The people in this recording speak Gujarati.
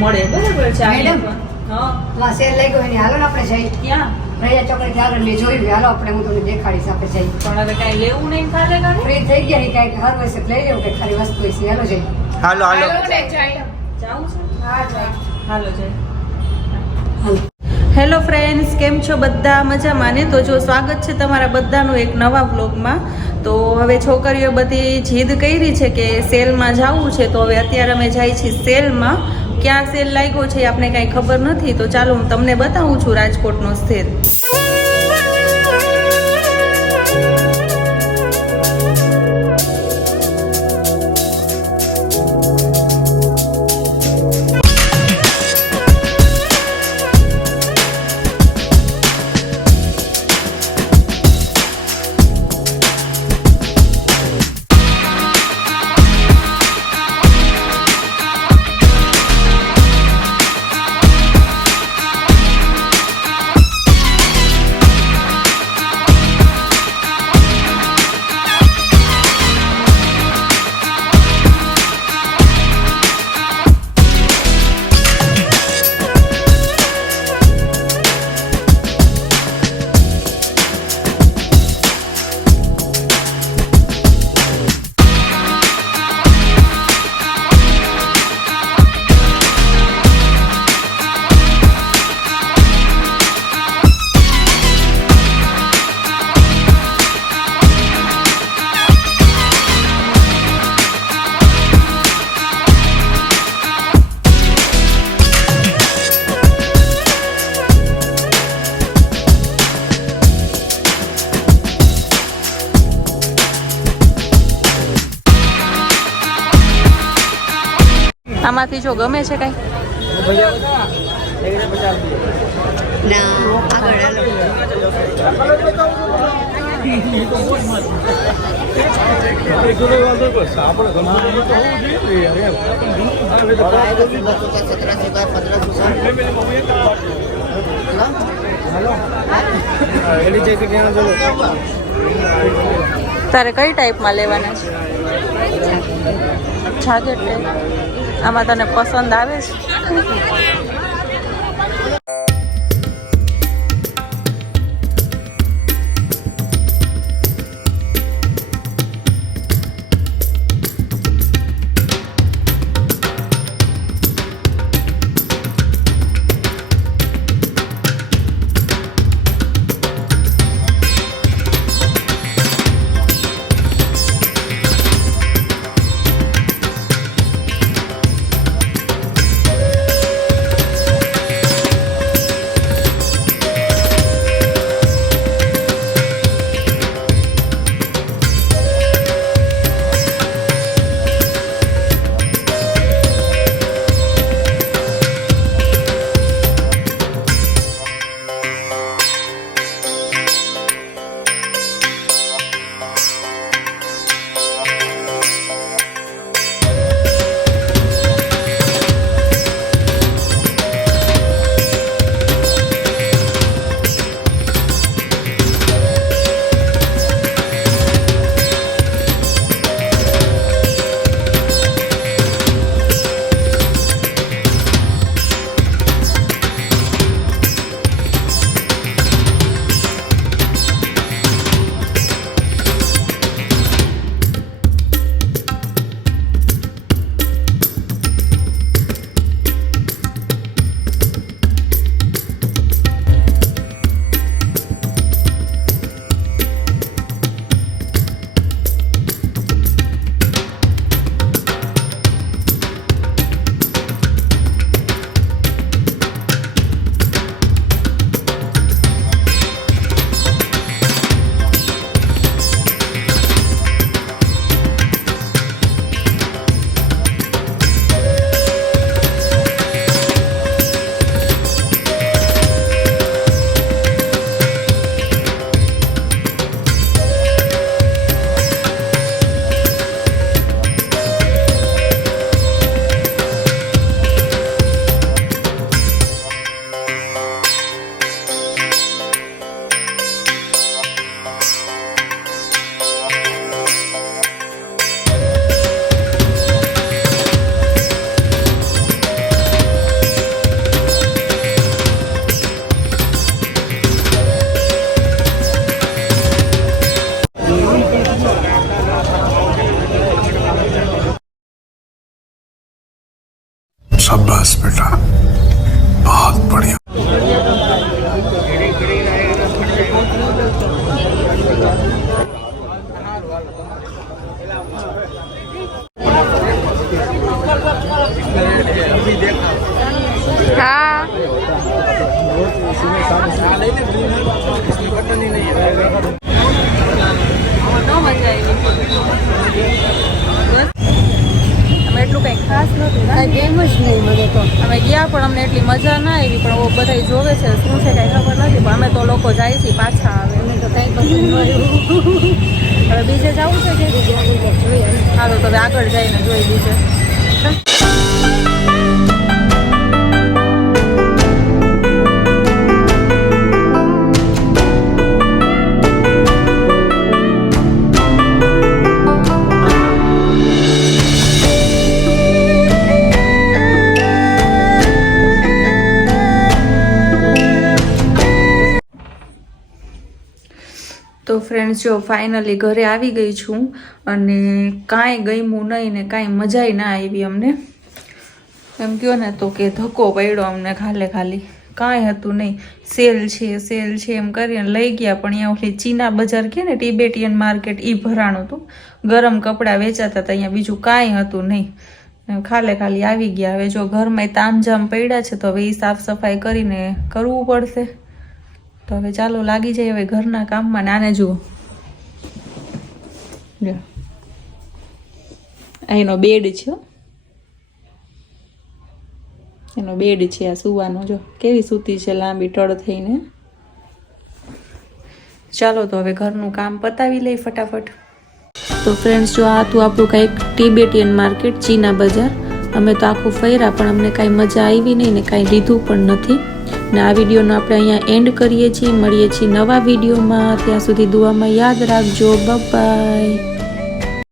મળે બરાબર છે મેડમ હા સેલ લઈ ગયો હાલો ને આપણે જઈ ક્યાં રૈયા ચોકડી થી આગળ જોયું હાલો આપણે હું તમને દેખાડીશ આપણે જઈ પણ હવે કઈ લેવું નહીં ખાલે ગાડી ફ્રી થઈ ગયા ની કઈક હર વખત લઈ લેવું કે ખાલી વસ્તુ હોય છે હાલો જઈ હાલો હાલો જાવું છે હા જઈ હાલો જય હાલો હેલો ફ્રેન્ડ્સ, કેમ છો બધા? મજામાં ને? તો જો સ્વાગત છે તમારા બધાનું એક નવા વ્લોગમાં. તો હવે છોકરીઓ બધી જીદ કરી છે કે સેલમાં જવું છે, તો હવે અત્યારે અમે જાય છીએ સેલમાં. ક્યાં સેલ લાગ્યો છે આપણે કાંઈ ખબર નથી, તો ચાલો હું તમને બતાવું છું રાજકોટનો સેલ. આમાંથી જો ગમે છે કઈ? ના આગળ હાલો તારે કઈ ટાઈપમાં લેવાના છે? જાગેટ ટાઈપ. આમાં તને પસંદ આવે છે? शाबाश बेटा बहुत बढ़िया હા અમે એટલું કંઈ ખાસ નહોતું ને ગેમ જ નહીં મને તો અમે ગયા પણ અમને એટલી મજા ના આવી પણ બધા જોવે છે શું છે કાંઈ ખબર નથી પણ અમે તો લોકો જાય છે પાછા આવે અમે તો કંઈ પસંદ ન આવ્યું હવે બીજે જવું છે કે જોઈએ હાલો તો હવે આગળ જઈને જોઈ બીજે તો ફ્રેન્ડ્સ જો ફાઇનલી ઘરે આવી ગઈ છું અને કાંઈ ગમ્યું નહીં ને કાંઈ મજાય ના આવી અમને એમ કહો ને તો કે ધક્કો પડ્યો અમને ખાલી કાંઈ હતું નહીં સેલ છે એમ કરીને લઈ ગયા પણ અહીંયા ઓલી ચીના બજાર કે ને ટિબેટિયન માર્કેટ એ ભરાણું હતું ગરમ કપડાં વેચાતા હતા અહીંયા બીજું કાંઈ હતું નહીં ખાલી આવી ગયા હવે જો ઘરમાં તામઝામ પડ્યા છે તો હવે એ સાફ સફાઈ કરીને કરવું પડશે તો હવે ચાલો લાગી જાય હવે ઘરના કામમાં ને આને જુઓ એનો બેડ છે એનો બેડ છે આ સુવાનો જો કેવી સૂતી છે લાંબી ટળ થઈને ચાલો તો હવે ઘરનું કામ પતાવી લઈ ફટાફટ તો ફ્રેન્ડ્સ જો આ હતું આપણું કંઈક ટિબેટિયન માર્કેટ ચીના બજાર અમે તો આખું ફર્યા પણ અમને કાંઈ મજા આવી નહીં ને કાંઈ લીધું પણ નથી ને આ વિડીયોનો આપણે અહીંયા એન્ડ કરીએ છીએ મળીએ છીએ નવા વિડીયોમાં ત્યાં સુધી દુઆમાં યાદ રાખજો બાય